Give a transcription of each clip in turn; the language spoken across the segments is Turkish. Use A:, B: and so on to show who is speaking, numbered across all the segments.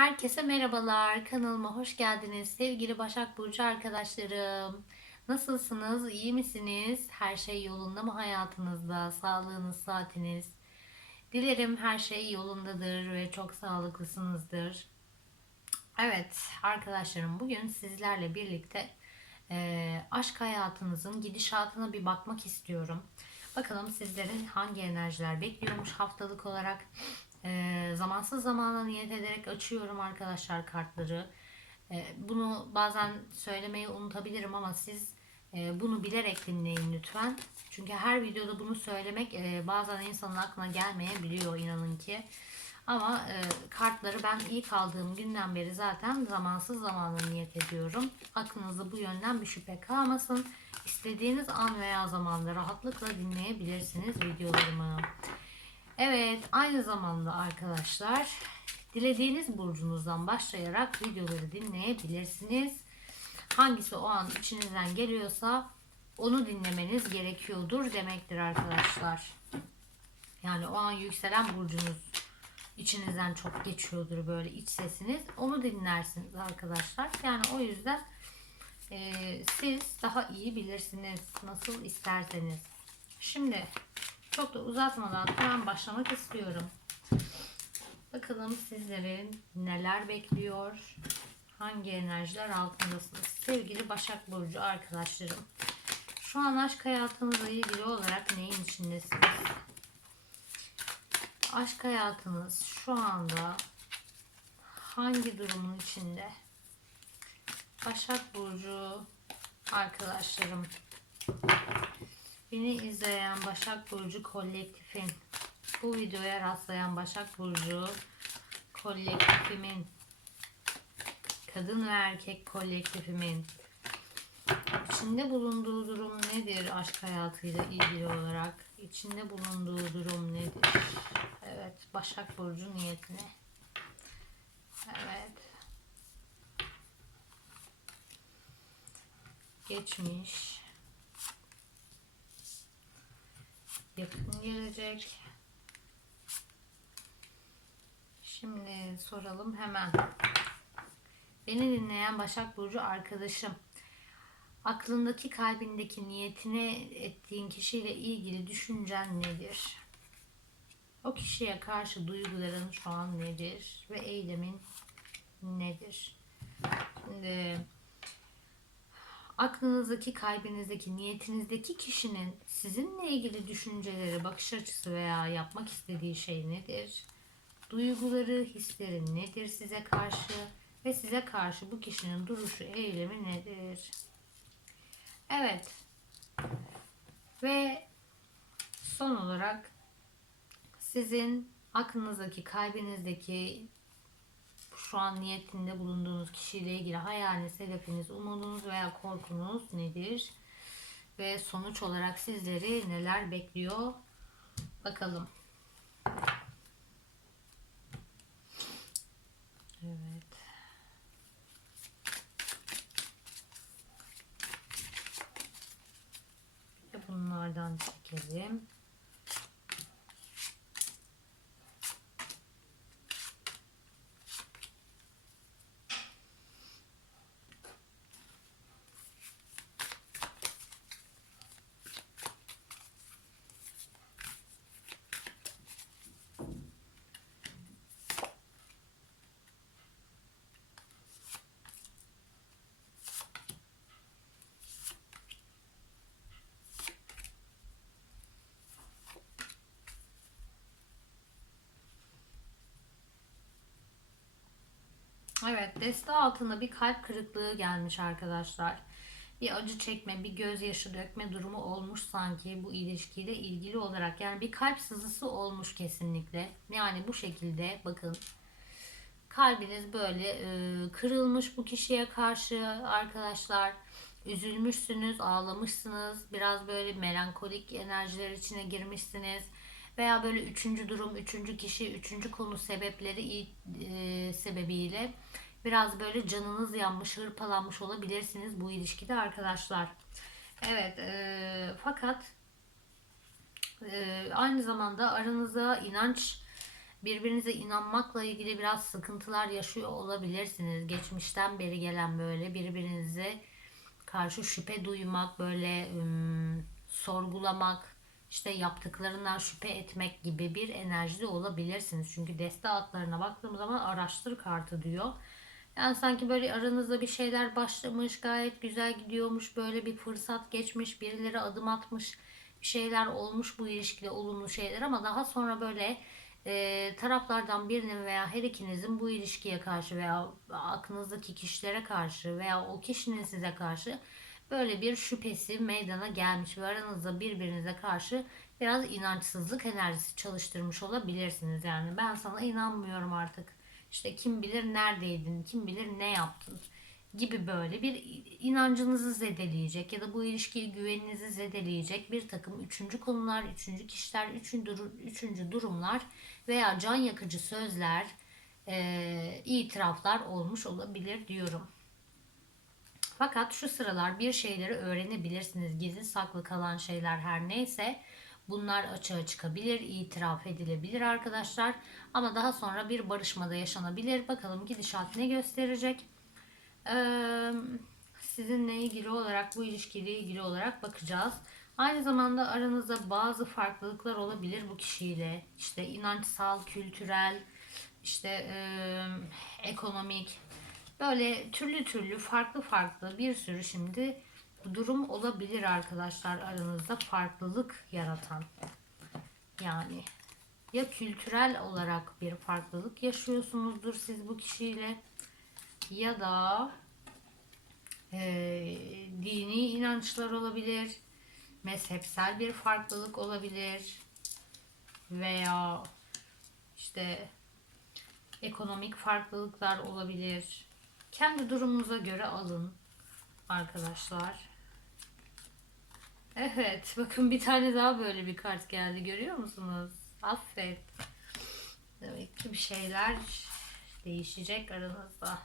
A: Herkese merhabalar. Kanalıma hoş geldiniz. Sevgili Başak Burcu arkadaşlarım. Nasılsınız? İyi misiniz? Her şey yolunda mı hayatınızda? Sağlığınız, saatiniz? Dilerim her şey yolundadır ve çok sağlıklısınızdır. Evet arkadaşlarım bugün sizlerle birlikte e, aşk hayatınızın gidişatına bir bakmak istiyorum. Bakalım sizlerin hangi enerjiler bekliyormuş haftalık olarak. E, zamansız zamana niyet ederek açıyorum arkadaşlar kartları. E, bunu bazen söylemeyi unutabilirim ama siz e, bunu bilerek dinleyin lütfen. Çünkü her videoda bunu söylemek e, bazen insanın aklına gelmeyebiliyor inanın ki. Ama e, kartları ben ilk aldığım günden beri zaten zamansız zamana niyet ediyorum. Aklınızda bu yönden bir şüphe kalmasın. İstediğiniz an veya zamanda rahatlıkla dinleyebilirsiniz videolarımı. Evet aynı zamanda arkadaşlar dilediğiniz burcunuzdan başlayarak videoları dinleyebilirsiniz. Hangisi o an içinizden geliyorsa onu dinlemeniz gerekiyordur demektir arkadaşlar. Yani o an yükselen burcunuz içinizden çok geçiyordur böyle iç sesiniz. Onu dinlersiniz arkadaşlar. Yani o yüzden e, siz daha iyi bilirsiniz nasıl isterseniz. Şimdi çok da uzatmadan hemen başlamak istiyorum. Bakalım sizlerin neler bekliyor? Hangi enerjiler altındasınız? Sevgili Başak Burcu arkadaşlarım. Şu an aşk hayatınızla ilgili olarak neyin içindesiniz? Aşk hayatınız şu anda hangi durumun içinde? Başak Burcu arkadaşlarım. Beni izleyen Başak Burcu kolektifin, bu videoya rastlayan Başak Burcu kolektifimin, kadın ve erkek kolektifimin içinde bulunduğu durum nedir aşk hayatıyla ilgili olarak? İçinde bulunduğu durum nedir? Evet, Başak Burcu niyetine. Evet. Geçmiş. Yakın gelecek. Şimdi soralım hemen. Beni dinleyen Başak Burcu arkadaşım. Aklındaki kalbindeki niyetine ettiğin kişiyle ilgili düşüncen nedir? O kişiye karşı duyguların şu an nedir? Ve eylemin nedir? Şimdi aklınızdaki, kalbinizdeki, niyetinizdeki kişinin sizinle ilgili düşünceleri, bakış açısı veya yapmak istediği şey nedir? Duyguları, hisleri nedir size karşı? Ve size karşı bu kişinin duruşu, eylemi nedir? Evet. Ve son olarak sizin aklınızdaki, kalbinizdeki şu an niyetinde bulunduğunuz kişiyle ilgili hayaliniz, hedefiniz, umudunuz veya korkunuz nedir? Ve sonuç olarak sizleri neler bekliyor? Bakalım. Evet. Bunlardan çekelim. Evet, deste altında bir kalp kırıklığı gelmiş arkadaşlar. Bir acı çekme, bir gözyaşı dökme durumu olmuş sanki bu ilişkiyle ilgili olarak. Yani bir kalp sızısı olmuş kesinlikle. Yani bu şekilde bakın. Kalbiniz böyle e, kırılmış bu kişiye karşı arkadaşlar. Üzülmüşsünüz, ağlamışsınız. Biraz böyle melankolik enerjiler içine girmişsiniz veya böyle üçüncü durum, üçüncü kişi, üçüncü konu sebepleri e, sebebiyle biraz böyle canınız yanmış, hırpalanmış olabilirsiniz bu ilişkide arkadaşlar. Evet, e, fakat e, aynı zamanda aranıza inanç birbirinize inanmakla ilgili biraz sıkıntılar yaşıyor olabilirsiniz. Geçmişten beri gelen böyle birbirinize karşı şüphe duymak, böyle ım, sorgulamak, işte yaptıklarından şüphe etmek gibi bir enerjide olabilirsiniz. Çünkü deste altlarına baktığım zaman araştır kartı diyor. Yani sanki böyle aranızda bir şeyler başlamış, gayet güzel gidiyormuş, böyle bir fırsat geçmiş, birileri adım atmış, bir şeyler olmuş bu ilişkide olumlu şeyler ama daha sonra böyle e, taraflardan birinin veya her ikinizin bu ilişkiye karşı veya aklınızdaki kişilere karşı veya o kişinin size karşı böyle bir şüphesi meydana gelmiş ve aranızda birbirinize karşı biraz inançsızlık enerjisi çalıştırmış olabilirsiniz. Yani ben sana inanmıyorum artık. İşte kim bilir neredeydin, kim bilir ne yaptın gibi böyle bir inancınızı zedeleyecek ya da bu ilişkiye güveninizi zedeleyecek bir takım üçüncü konular, üçüncü kişiler, üçüncü, üçüncü durumlar veya can yakıcı sözler, e, itiraflar olmuş olabilir diyorum. Fakat şu sıralar bir şeyleri öğrenebilirsiniz. Gizli saklı kalan şeyler her neyse bunlar açığa çıkabilir, itiraf edilebilir arkadaşlar. Ama daha sonra bir barışmada yaşanabilir. Bakalım gidişat ne gösterecek. Ee, sizinle ilgili olarak bu ilişkiyle ilgili olarak bakacağız. Aynı zamanda aranızda bazı farklılıklar olabilir bu kişiyle. İşte inançsal, kültürel, işte e, ekonomik, böyle türlü türlü farklı farklı bir sürü şimdi durum olabilir arkadaşlar aranızda farklılık yaratan. Yani ya kültürel olarak bir farklılık yaşıyorsunuzdur siz bu kişiyle ya da e, dini inançlar olabilir, mezhepsel bir farklılık olabilir veya işte ekonomik farklılıklar olabilir. Kendi durumunuza göre alın arkadaşlar. Evet, bakın bir tane daha böyle bir kart geldi. Görüyor musunuz? Affet. Demek ki bir şeyler değişecek aranızda.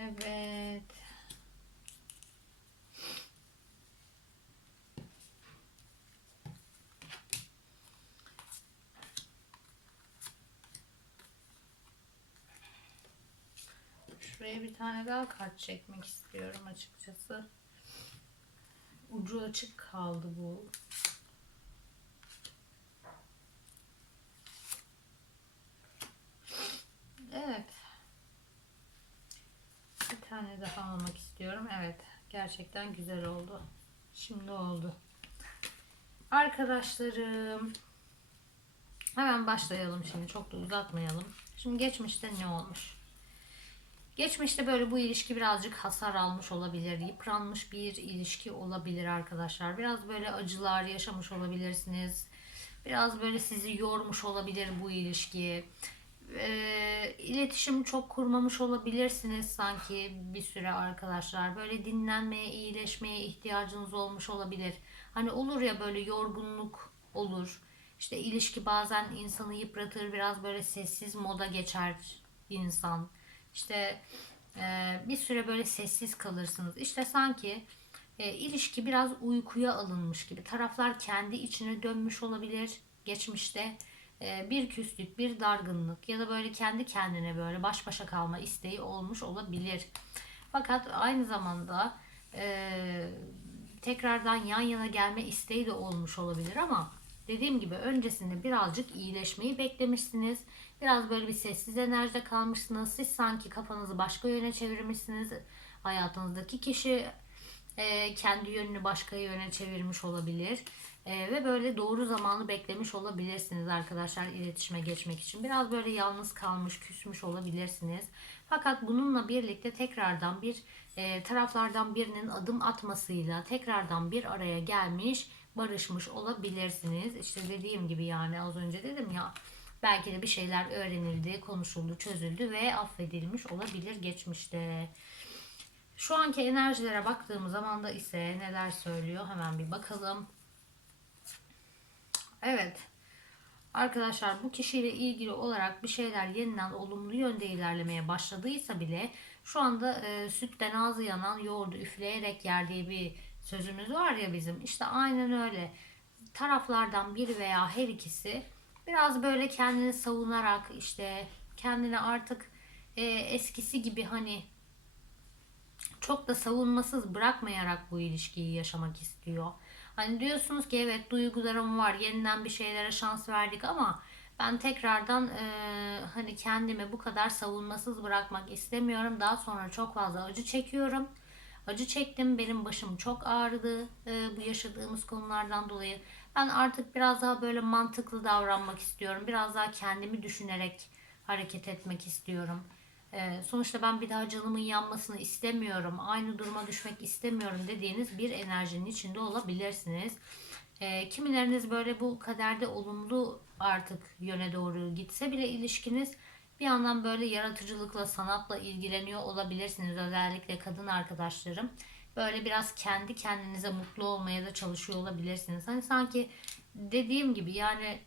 A: Evet. Şuraya bir tane daha kart çekmek istiyorum açıkçası. Ucu açık kaldı bu. Evet. Bir tane daha almak istiyorum. Evet. Gerçekten güzel oldu. Şimdi oldu. Arkadaşlarım. Hemen başlayalım şimdi. Çok da uzatmayalım. Şimdi geçmişte ne olmuş? Geçmişte böyle bu ilişki birazcık hasar almış olabilir. Yıpranmış bir ilişki olabilir arkadaşlar. Biraz böyle acılar yaşamış olabilirsiniz. Biraz böyle sizi yormuş olabilir bu ilişki. E, iletişim çok kurmamış olabilirsiniz sanki bir süre arkadaşlar. Böyle dinlenmeye, iyileşmeye ihtiyacınız olmuş olabilir. Hani olur ya böyle yorgunluk olur. İşte ilişki bazen insanı yıpratır, biraz böyle sessiz moda geçer insan işte e, bir süre böyle sessiz kalırsınız. İşte sanki e, ilişki biraz uykuya alınmış gibi. Taraflar kendi içine dönmüş olabilir geçmişte. E, bir küslük, bir dargınlık ya da böyle kendi kendine böyle baş başa kalma isteği olmuş olabilir. Fakat aynı zamanda e, tekrardan yan yana gelme isteği de olmuş olabilir ama dediğim gibi öncesinde birazcık iyileşmeyi beklemişsiniz Biraz böyle bir sessiz enerjide kalmışsınız. Siz sanki kafanızı başka yöne çevirmişsiniz. Hayatınızdaki kişi e, kendi yönünü başka yöne çevirmiş olabilir. E, ve böyle doğru zamanı beklemiş olabilirsiniz arkadaşlar iletişime geçmek için. Biraz böyle yalnız kalmış, küsmüş olabilirsiniz. Fakat bununla birlikte tekrardan bir e, taraflardan birinin adım atmasıyla tekrardan bir araya gelmiş, barışmış olabilirsiniz. İşte dediğim gibi yani az önce dedim ya Belki de bir şeyler öğrenildi, konuşuldu, çözüldü ve affedilmiş olabilir geçmişte. Şu anki enerjilere baktığımız zaman da ise neler söylüyor hemen bir bakalım. Evet. Arkadaşlar bu kişiyle ilgili olarak bir şeyler yeniden olumlu yönde ilerlemeye başladıysa bile şu anda e, sütten ağzı yanan yoğurdu üfleyerek yer diye bir sözümüz var ya bizim. İşte aynen öyle taraflardan biri veya her ikisi biraz böyle kendini savunarak işte kendini artık e, eskisi gibi hani çok da savunmasız bırakmayarak bu ilişkiyi yaşamak istiyor. Hani diyorsunuz ki evet duygularım var yeniden bir şeylere şans verdik ama ben tekrardan e, hani kendimi bu kadar savunmasız bırakmak istemiyorum. Daha sonra çok fazla acı çekiyorum. Acı çektim. Benim başım çok ağrıdı e, bu yaşadığımız konulardan dolayı. Ben artık biraz daha böyle mantıklı davranmak istiyorum. Biraz daha kendimi düşünerek hareket etmek istiyorum. E, sonuçta ben bir daha canımın yanmasını istemiyorum. Aynı duruma düşmek istemiyorum dediğiniz bir enerjinin içinde olabilirsiniz. E, kimileriniz böyle bu kaderde olumlu artık yöne doğru gitse bile ilişkiniz bir yandan böyle yaratıcılıkla, sanatla ilgileniyor olabilirsiniz. Özellikle kadın arkadaşlarım. Böyle biraz kendi kendinize mutlu olmaya da çalışıyor olabilirsiniz. Hani sanki dediğim gibi yani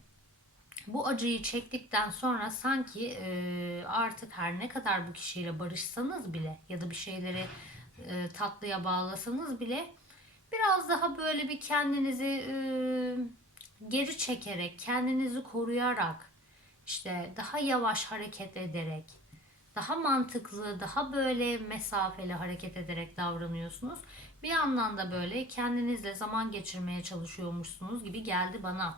A: bu acıyı çektikten sonra sanki e, artık her ne kadar bu kişiyle barışsanız bile ya da bir şeyleri e, tatlıya bağlasanız bile biraz daha böyle bir kendinizi e, geri çekerek, kendinizi koruyarak işte daha yavaş hareket ederek, daha mantıklı, daha böyle mesafeli hareket ederek davranıyorsunuz. Bir yandan da böyle kendinizle zaman geçirmeye çalışıyormuşsunuz gibi geldi bana.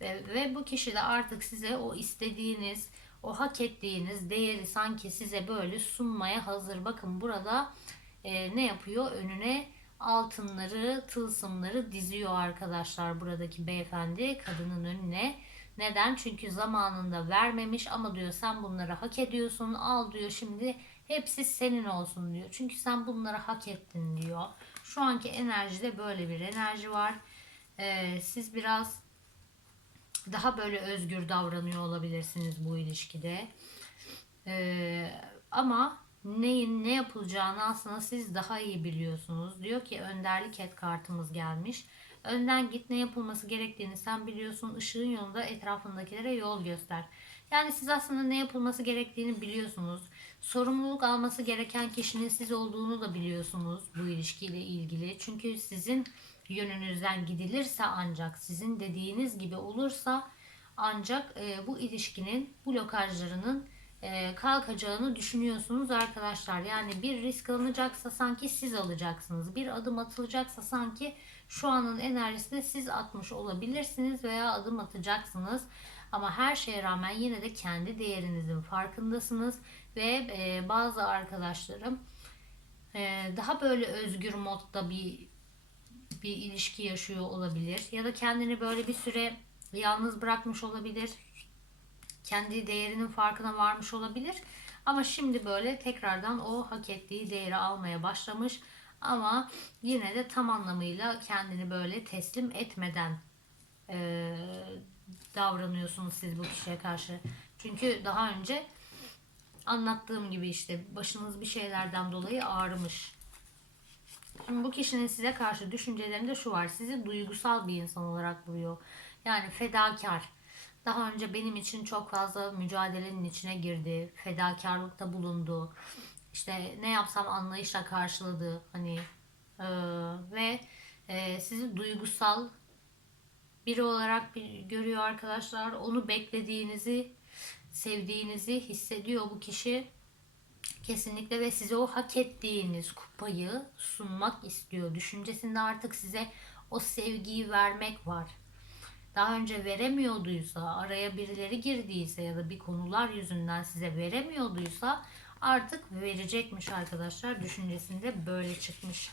A: Ve, ve bu kişi de artık size o istediğiniz, o hak ettiğiniz değeri sanki size böyle sunmaya hazır. Bakın burada e, ne yapıyor? Önüne altınları, tılsımları diziyor arkadaşlar buradaki beyefendi kadının önüne. Neden? Çünkü zamanında vermemiş ama diyor sen bunları hak ediyorsun. Al diyor şimdi hepsi senin olsun diyor. Çünkü sen bunları hak ettin diyor. Şu anki enerjide böyle bir enerji var. Ee, siz biraz daha böyle özgür davranıyor olabilirsiniz bu ilişkide. Ee, ama neyin ne yapılacağını aslında siz daha iyi biliyorsunuz. Diyor ki önderlik et kartımız gelmiş. Önden git ne yapılması gerektiğini sen biliyorsun. Işığın yolunda etrafındakilere yol göster. Yani siz aslında ne yapılması gerektiğini biliyorsunuz. Sorumluluk alması gereken kişinin siz olduğunu da biliyorsunuz bu ilişkiyle ilgili. Çünkü sizin yönünüzden gidilirse ancak sizin dediğiniz gibi olursa ancak e, bu ilişkinin blokajlarının kalkacağını düşünüyorsunuz arkadaşlar. Yani bir risk alınacaksa sanki siz alacaksınız. Bir adım atılacaksa sanki şu anın enerjisini siz atmış olabilirsiniz veya adım atacaksınız. Ama her şeye rağmen yine de kendi değerinizin farkındasınız ve e, bazı arkadaşlarım e, daha böyle özgür modda bir bir ilişki yaşıyor olabilir ya da kendini böyle bir süre yalnız bırakmış olabilir. Kendi değerinin farkına varmış olabilir. Ama şimdi böyle tekrardan o hak ettiği değeri almaya başlamış. Ama yine de tam anlamıyla kendini böyle teslim etmeden e, davranıyorsunuz siz bu kişiye karşı. Çünkü daha önce anlattığım gibi işte başınız bir şeylerden dolayı ağrımış. Şimdi bu kişinin size karşı düşüncelerinde şu var. Sizi duygusal bir insan olarak buluyor. Yani fedakar. Daha önce benim için çok fazla mücadelenin içine girdi. Fedakarlıkta bulundu. İşte ne yapsam anlayışla karşıladı. Hani e, ve e, sizi duygusal biri olarak bir, görüyor arkadaşlar. Onu beklediğinizi, sevdiğinizi hissediyor bu kişi. Kesinlikle ve size o hak ettiğiniz kupayı sunmak istiyor. Düşüncesinde artık size o sevgiyi vermek var. Daha önce veremiyorduysa, araya birileri girdiyse ya da bir konular yüzünden size veremiyorduysa artık verecekmiş arkadaşlar. Düşüncesinde böyle çıkmış.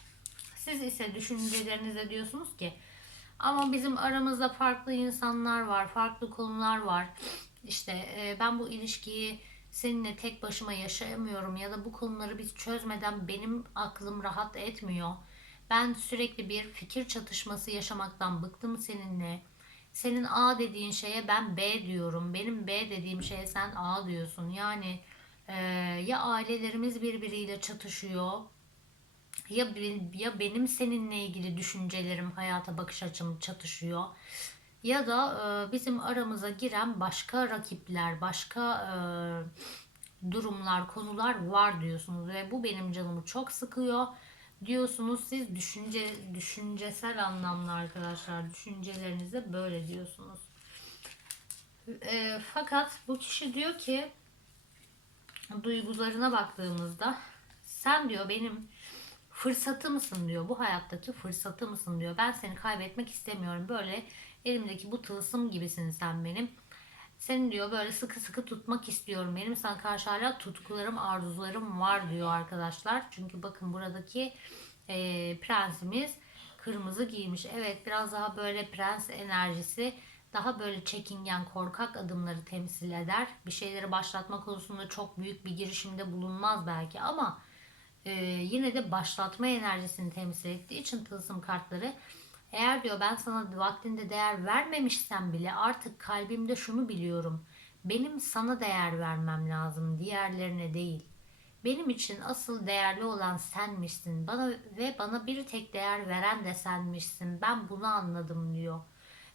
A: Siz ise düşüncelerinizde diyorsunuz ki ama bizim aramızda farklı insanlar var, farklı konular var. İşte e, ben bu ilişkiyi seninle tek başıma yaşayamıyorum ya da bu konuları biz çözmeden benim aklım rahat etmiyor. Ben sürekli bir fikir çatışması yaşamaktan bıktım seninle. Senin A dediğin şeye ben B diyorum. Benim B dediğim şeye sen A diyorsun. Yani e, ya ailelerimiz birbiriyle çatışıyor ya ya benim seninle ilgili düşüncelerim, hayata bakış açım çatışıyor ya da e, bizim aramıza giren başka rakipler, başka e, durumlar, konular var diyorsunuz ve bu benim canımı çok sıkıyor. Diyorsunuz siz düşünce düşüncesel anlamda arkadaşlar düşüncelerinizde böyle diyorsunuz. E, fakat bu kişi diyor ki duygularına baktığımızda sen diyor benim fırsatı mısın diyor. Bu hayattaki fırsatı mısın diyor. Ben seni kaybetmek istemiyorum. Böyle elimdeki bu tılsım gibisin sen benim. Seni diyor böyle sıkı sıkı tutmak istiyorum. Benim sana karşı hala tutkularım, arzularım var diyor arkadaşlar. Çünkü bakın buradaki e, prensimiz kırmızı giymiş. Evet biraz daha böyle prens enerjisi daha böyle çekingen, korkak adımları temsil eder. Bir şeyleri başlatma konusunda çok büyük bir girişimde bulunmaz belki ama e, yine de başlatma enerjisini temsil ettiği için tılsım kartları eğer diyor ben sana vaktinde değer vermemişsem bile artık kalbimde şunu biliyorum. Benim sana değer vermem lazım, diğerlerine değil. Benim için asıl değerli olan senmişsin. Bana ve bana bir tek değer veren de senmişsin. Ben bunu anladım diyor.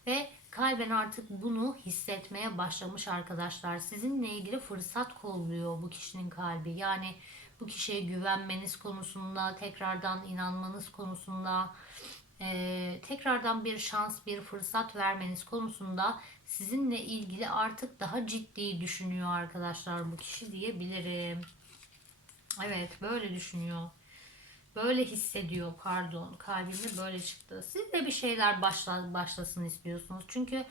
A: Ve kalben artık bunu hissetmeye başlamış arkadaşlar. Sizinle ilgili fırsat kolluyor bu kişinin kalbi. Yani bu kişiye güvenmeniz konusunda, tekrardan inanmanız konusunda, e, tekrardan bir şans, bir fırsat vermeniz konusunda sizinle ilgili artık daha ciddi düşünüyor arkadaşlar bu kişi diyebilirim. Evet böyle düşünüyor. Böyle hissediyor pardon. Kalbinde böyle çıktı. Siz de bir şeyler başla, başlasın istiyorsunuz. Çünkü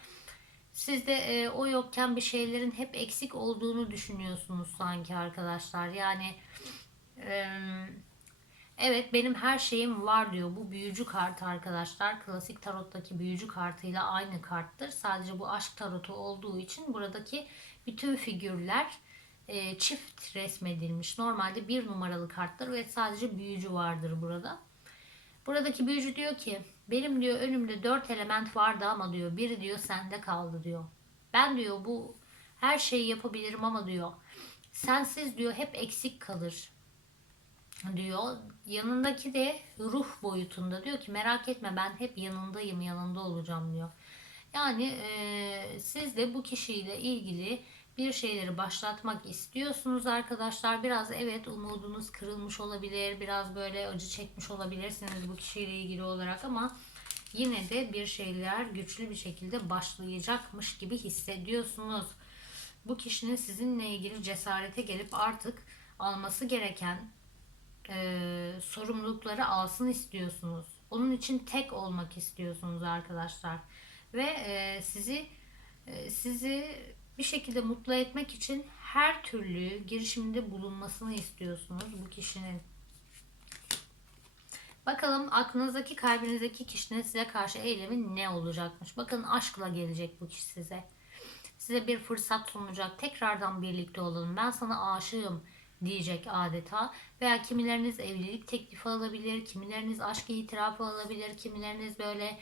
A: siz de e, o yokken bir şeylerin hep eksik olduğunu düşünüyorsunuz sanki arkadaşlar. Yani e, evet benim her şeyim var diyor. Bu büyücü kartı arkadaşlar. Klasik tarottaki büyücü kartıyla aynı karttır. Sadece bu aşk tarotu olduğu için buradaki bütün figürler e, çift resmedilmiş. Normalde bir numaralı karttır ve sadece büyücü vardır burada. Buradaki büyücü diyor ki benim diyor önümde dört element vardı ama diyor biri diyor sende kaldı diyor. Ben diyor bu her şeyi yapabilirim ama diyor sensiz diyor hep eksik kalır diyor. Yanındaki de ruh boyutunda diyor ki merak etme ben hep yanındayım yanında olacağım diyor. Yani e, siz de bu kişiyle ilgili bir şeyleri başlatmak istiyorsunuz arkadaşlar. Biraz evet umudunuz kırılmış olabilir. Biraz böyle acı çekmiş olabilirsiniz bu kişiyle ilgili olarak ama yine de bir şeyler güçlü bir şekilde başlayacakmış gibi hissediyorsunuz. Bu kişinin sizinle ilgili cesarete gelip artık alması gereken e, sorumlulukları alsın istiyorsunuz. Onun için tek olmak istiyorsunuz arkadaşlar. Ve e, sizi e, sizi bir şekilde mutlu etmek için her türlü girişimde bulunmasını istiyorsunuz bu kişinin. Bakalım aklınızdaki kalbinizdeki kişinin size karşı eylemi ne olacakmış. Bakın aşkla gelecek bu kişi size. Size bir fırsat sunacak. Tekrardan birlikte olalım. Ben sana aşığım diyecek adeta. Veya kimileriniz evlilik teklifi alabilir, kimileriniz aşk itirafı alabilir, kimileriniz böyle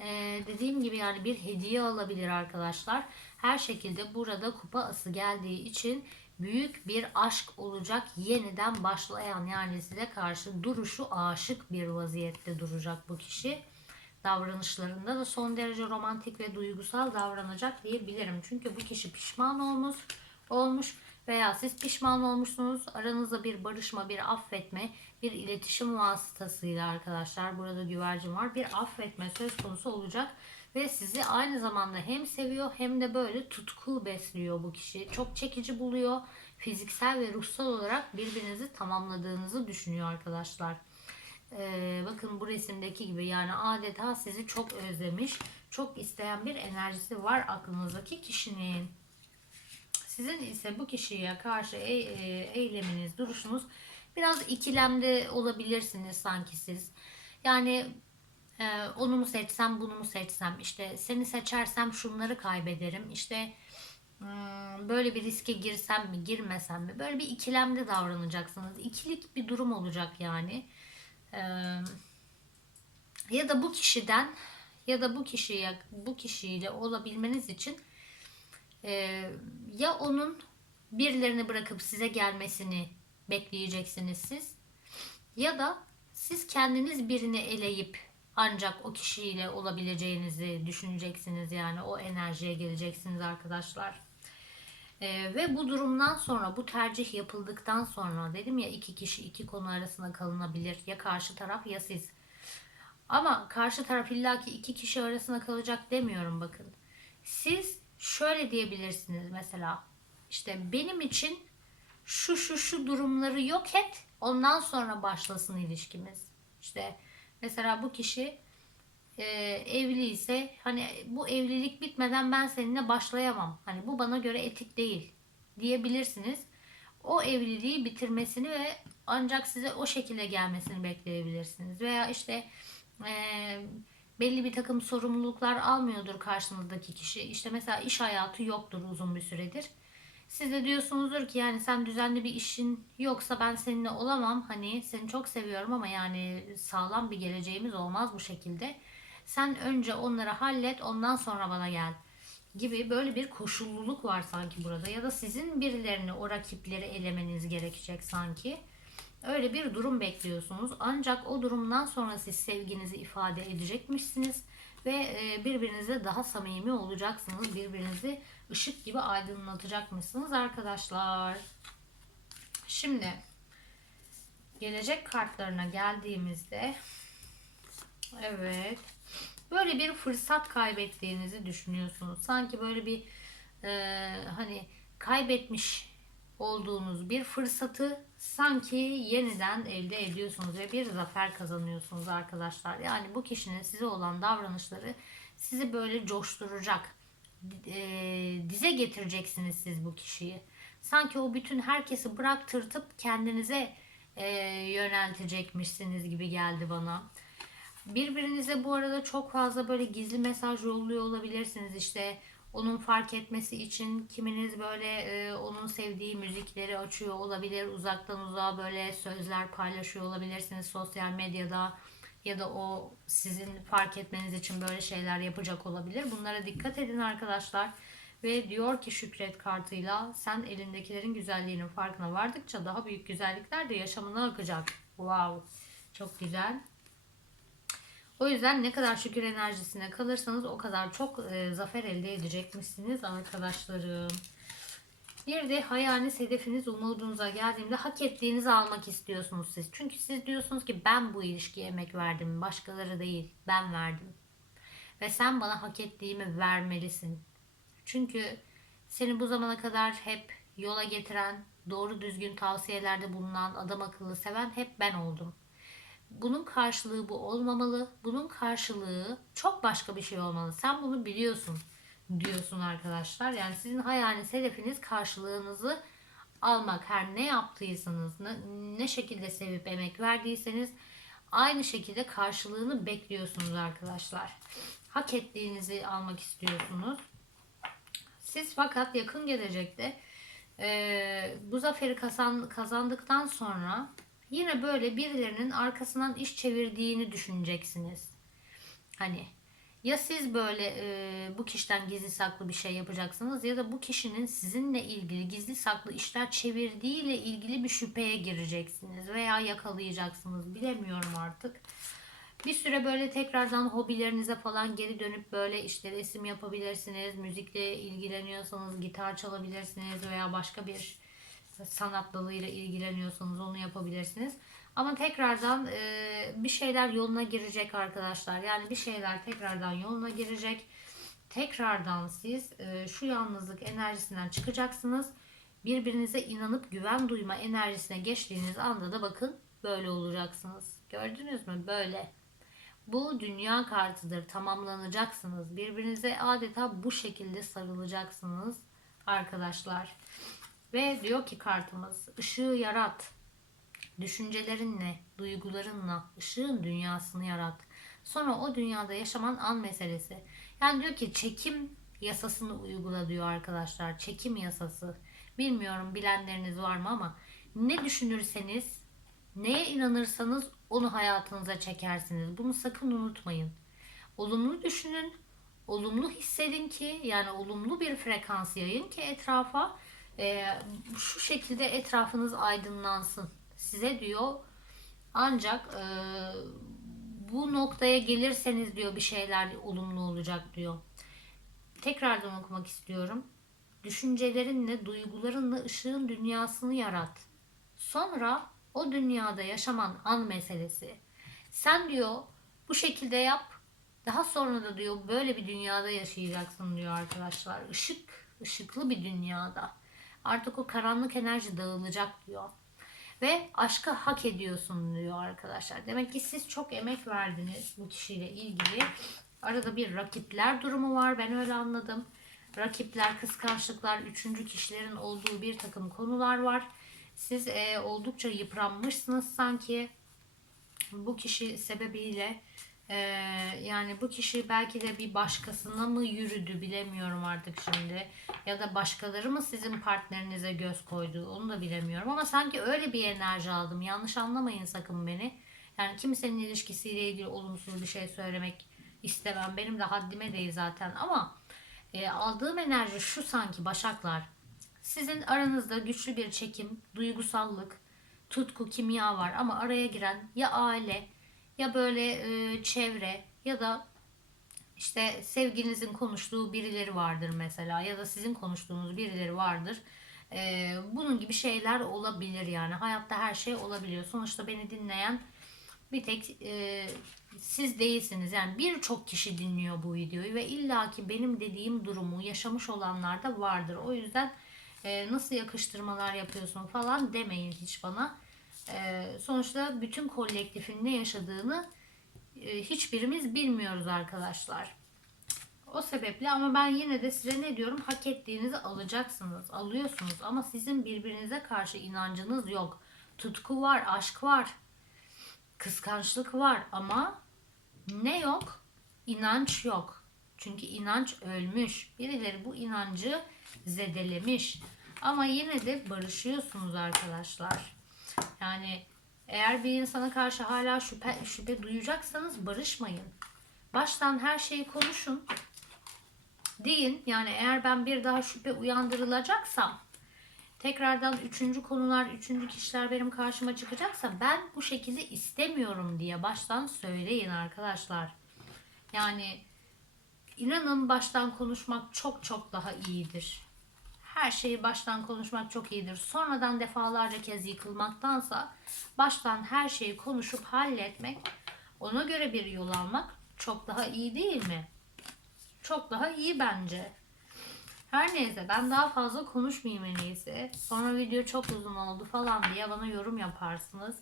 A: e, dediğim gibi yani bir hediye alabilir arkadaşlar. Her şekilde burada kupa ası geldiği için büyük bir aşk olacak yeniden başlayan yani size karşı duruşu aşık bir vaziyette duracak bu kişi. Davranışlarında da son derece romantik ve duygusal davranacak diyebilirim. Çünkü bu kişi pişman olmuş, olmuş veya siz pişman olmuşsunuz. Aranızda bir barışma, bir affetme, bir iletişim vasıtasıyla arkadaşlar burada güvercin var. Bir affetme söz konusu olacak ve sizi aynı zamanda hem seviyor hem de böyle tutku besliyor bu kişi. Çok çekici buluyor. Fiziksel ve ruhsal olarak birbirinizi tamamladığınızı düşünüyor arkadaşlar. Ee, bakın bu resimdeki gibi yani adeta sizi çok özlemiş, çok isteyen bir enerjisi var aklınızdaki kişinin. Sizin ise bu kişiye karşı e, e, eyleminiz, duruşunuz biraz ikilemde olabilirsiniz sanki siz. Yani e, onu mu seçsem, bunu mu seçsem, işte seni seçersem şunları kaybederim, işte hmm, böyle bir riske girsem mi, girmesem mi? Böyle bir ikilemde davranacaksınız. İkilik bir durum olacak yani. Ya da bu kişiden ya da bu kişiye bu kişiyle olabilmeniz için ee, ya onun birilerini bırakıp size gelmesini bekleyeceksiniz siz ya da siz kendiniz birini eleyip ancak o kişiyle olabileceğinizi düşüneceksiniz yani o enerjiye geleceksiniz arkadaşlar. Ee, ve bu durumdan sonra bu tercih yapıldıktan sonra dedim ya iki kişi iki konu arasında kalınabilir. Ya karşı taraf ya siz. Ama karşı taraf illaki iki kişi arasında kalacak demiyorum bakın. Siz şöyle diyebilirsiniz mesela. İşte benim için şu şu şu durumları yok et. Ondan sonra başlasın ilişkimiz. İşte mesela bu kişi e, evli ise hani bu evlilik bitmeden ben seninle başlayamam. Hani bu bana göre etik değil diyebilirsiniz. O evliliği bitirmesini ve ancak size o şekilde gelmesini bekleyebilirsiniz. Veya işte e, belli bir takım sorumluluklar almıyordur karşınızdaki kişi. İşte mesela iş hayatı yoktur uzun bir süredir. Siz de diyorsunuzdur ki yani sen düzenli bir işin yoksa ben seninle olamam. Hani seni çok seviyorum ama yani sağlam bir geleceğimiz olmaz bu şekilde. Sen önce onları hallet ondan sonra bana gel gibi böyle bir koşulluluk var sanki burada. Ya da sizin birilerini o rakipleri elemeniz gerekecek sanki. Öyle bir durum bekliyorsunuz. Ancak o durumdan sonra siz sevginizi ifade edecekmişsiniz ve e, birbirinize daha samimi olacaksınız. Birbirinizi ışık gibi aydınlatacakmışsınız arkadaşlar. Şimdi gelecek kartlarına geldiğimizde evet böyle bir fırsat kaybettiğinizi düşünüyorsunuz. Sanki böyle bir e, hani kaybetmiş olduğunuz bir fırsatı sanki yeniden elde ediyorsunuz ve bir zafer kazanıyorsunuz arkadaşlar. Yani bu kişinin size olan davranışları sizi böyle coşturacak. E, dize getireceksiniz siz bu kişiyi. Sanki o bütün herkesi bıraktırtıp kendinize e, yöneltecekmişsiniz gibi geldi bana. Birbirinize bu arada çok fazla böyle gizli mesaj yolluyor olabilirsiniz. İşte onun fark etmesi için kiminiz böyle e, onun sevdiği müzikleri açıyor olabilir. Uzaktan uzağa böyle sözler paylaşıyor olabilirsiniz sosyal medyada ya da o sizin fark etmeniz için böyle şeyler yapacak olabilir. Bunlara dikkat edin arkadaşlar. Ve diyor ki şükret kartıyla sen elindekilerin güzelliğinin farkına vardıkça daha büyük güzellikler de yaşamına akacak. Wow. Çok güzel. O yüzden ne kadar şükür enerjisine kalırsanız o kadar çok e, zafer elde edecekmişsiniz arkadaşlarım. Bir de hayaliniz, hedefiniz, umudunuza geldiğinde hak ettiğinizi almak istiyorsunuz siz. Çünkü siz diyorsunuz ki ben bu ilişkiye emek verdim. Başkaları değil. Ben verdim. Ve sen bana hak ettiğimi vermelisin. Çünkü seni bu zamana kadar hep yola getiren, doğru düzgün tavsiyelerde bulunan, adam akıllı seven hep ben oldum bunun karşılığı bu olmamalı. Bunun karşılığı çok başka bir şey olmalı. Sen bunu biliyorsun diyorsun arkadaşlar. Yani sizin hayaliniz, hedefiniz karşılığınızı almak. Her ne yaptıysanız, ne, ne şekilde sevip emek verdiyseniz aynı şekilde karşılığını bekliyorsunuz arkadaşlar. Hak ettiğinizi almak istiyorsunuz. Siz fakat yakın gelecekte e, bu zaferi kazan, kazandıktan sonra Yine böyle birilerinin arkasından iş çevirdiğini düşüneceksiniz. Hani ya siz böyle e, bu kişiden gizli saklı bir şey yapacaksınız ya da bu kişinin sizinle ilgili gizli saklı işler çevirdiğiyle ilgili bir şüpheye gireceksiniz veya yakalayacaksınız bilemiyorum artık. Bir süre böyle tekrardan hobilerinize falan geri dönüp böyle işte resim yapabilirsiniz. Müzikle ilgileniyorsanız gitar çalabilirsiniz veya başka bir sanat dalıyla ilgileniyorsanız onu yapabilirsiniz. Ama tekrardan e, bir şeyler yoluna girecek arkadaşlar. Yani bir şeyler tekrardan yoluna girecek. Tekrardan siz e, şu yalnızlık enerjisinden çıkacaksınız. Birbirinize inanıp güven duyma enerjisine geçtiğiniz anda da bakın böyle olacaksınız. Gördünüz mü? Böyle. Bu dünya kartıdır. Tamamlanacaksınız. Birbirinize adeta bu şekilde sarılacaksınız arkadaşlar. Ve diyor ki kartımız ışığı yarat. Düşüncelerinle, duygularınla ışığın dünyasını yarat. Sonra o dünyada yaşaman an meselesi. Yani diyor ki çekim yasasını uygula diyor arkadaşlar. Çekim yasası. Bilmiyorum bilenleriniz var mı ama ne düşünürseniz, neye inanırsanız onu hayatınıza çekersiniz. Bunu sakın unutmayın. Olumlu düşünün, olumlu hissedin ki yani olumlu bir frekans yayın ki etrafa e, şu şekilde etrafınız aydınlansın size diyor. Ancak e, bu noktaya gelirseniz diyor bir şeyler olumlu olacak diyor. Tekrardan okumak istiyorum. düşüncelerinle, duygularınla ışığın dünyasını yarat. Sonra o dünyada yaşaman an meselesi. Sen diyor bu şekilde yap. Daha sonra da diyor böyle bir dünyada yaşayacaksın diyor arkadaşlar. Işık, ışıklı bir dünyada. Artık o karanlık enerji dağılacak diyor. Ve aşkı hak ediyorsun diyor arkadaşlar. Demek ki siz çok emek verdiniz bu kişiyle ilgili. Arada bir rakipler durumu var. Ben öyle anladım. Rakipler, kıskançlıklar, üçüncü kişilerin olduğu bir takım konular var. Siz e, oldukça yıpranmışsınız sanki bu kişi sebebiyle e, yani bu kişi belki de bir başkasına mı yürüdü bilemiyorum artık şimdi. Ya da başkaları mı sizin partnerinize göz koydu onu da bilemiyorum. Ama sanki öyle bir enerji aldım. Yanlış anlamayın sakın beni. Yani kimsenin ilişkisiyle ilgili olumsuz bir şey söylemek istemem. Benim de haddime değil zaten. Ama e, aldığım enerji şu sanki başaklar. Sizin aranızda güçlü bir çekim duygusallık tutku, kimya var. Ama araya giren ya aile ya böyle e, çevre ya da işte sevgilinizin konuştuğu birileri vardır mesela ya da sizin konuştuğunuz birileri vardır. E, bunun gibi şeyler olabilir yani hayatta her şey olabiliyor. Sonuçta beni dinleyen bir tek e, siz değilsiniz. Yani birçok kişi dinliyor bu videoyu ve illaki benim dediğim durumu yaşamış olanlar da vardır. O yüzden e, nasıl yakıştırmalar yapıyorsun falan demeyin hiç bana. E, sonuçta bütün kolektifin ne yaşadığını e, hiçbirimiz bilmiyoruz arkadaşlar. O sebeple ama ben yine de size ne diyorum? Hak ettiğinizi alacaksınız alıyorsunuz ama sizin birbirinize karşı inancınız yok. Tutku var aşk var kıskançlık var ama ne yok? İnanç yok. Çünkü inanç ölmüş. Birileri bu inancı zedelemiş. Ama yine de barışıyorsunuz arkadaşlar yani eğer bir insana karşı hala şüphe, şüphe duyacaksanız barışmayın. Baştan her şeyi konuşun. Deyin yani eğer ben bir daha şüphe uyandırılacaksam tekrardan üçüncü konular, üçüncü kişiler benim karşıma çıkacaksa ben bu şekilde istemiyorum diye baştan söyleyin arkadaşlar. Yani inanın baştan konuşmak çok çok daha iyidir. Her şeyi baştan konuşmak çok iyidir. Sonradan defalarca kez yıkılmaktansa baştan her şeyi konuşup halletmek, ona göre bir yol almak çok daha iyi değil mi? Çok daha iyi bence. Her neyse ben daha fazla konuşmayayım en iyisi. Sonra video çok uzun oldu falan diye bana yorum yaparsınız.